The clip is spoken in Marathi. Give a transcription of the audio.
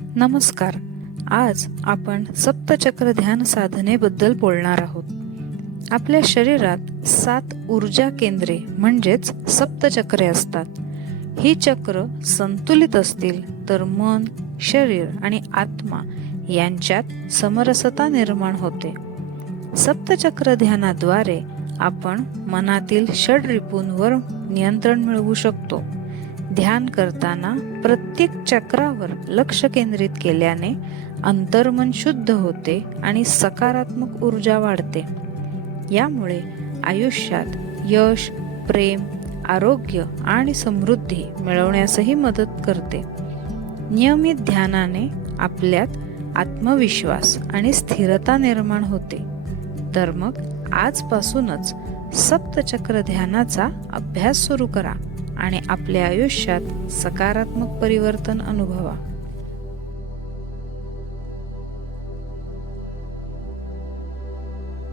नमस्कार. आज आपण सप्तचक्र ध्यान साधनेबद्दल बोलणार आहोत. आपल्या शरीरात 7 ऊर्जा केंद्रे म्हणजेच सप्तचक्रे असतात. ही चक्र संतुलित असतील तर मन, शरीर आणि आत्मा यांच्यात समरसता निर्माण होते. सप्तचक्र ध्यानाद्वारे आपण मनातील षड्रिपूंवर नियंत्रण मिळवू शकतो. ध्यान करताना प्रत्येक चक्रावर लक्ष केंद्रित केल्याने अंतर्मन शुद्ध होते आणि सकारात्मक ऊर्जा वाढते. यामुळे आयुष्यात यश, प्रेम, आरोग्य आणि समृद्धी मिळवण्यासही मदत करते. नियमित ध्यानाने आपल्यात आत्मविश्वास आणि स्थिरता निर्माण होते. तर मग आजपासूनच सप्तचक्र ध्यानाचा अभ्यास सुरू करा आणि आपल्या आयुष्यात सकारात्मक परिवर्तन अनुभवा.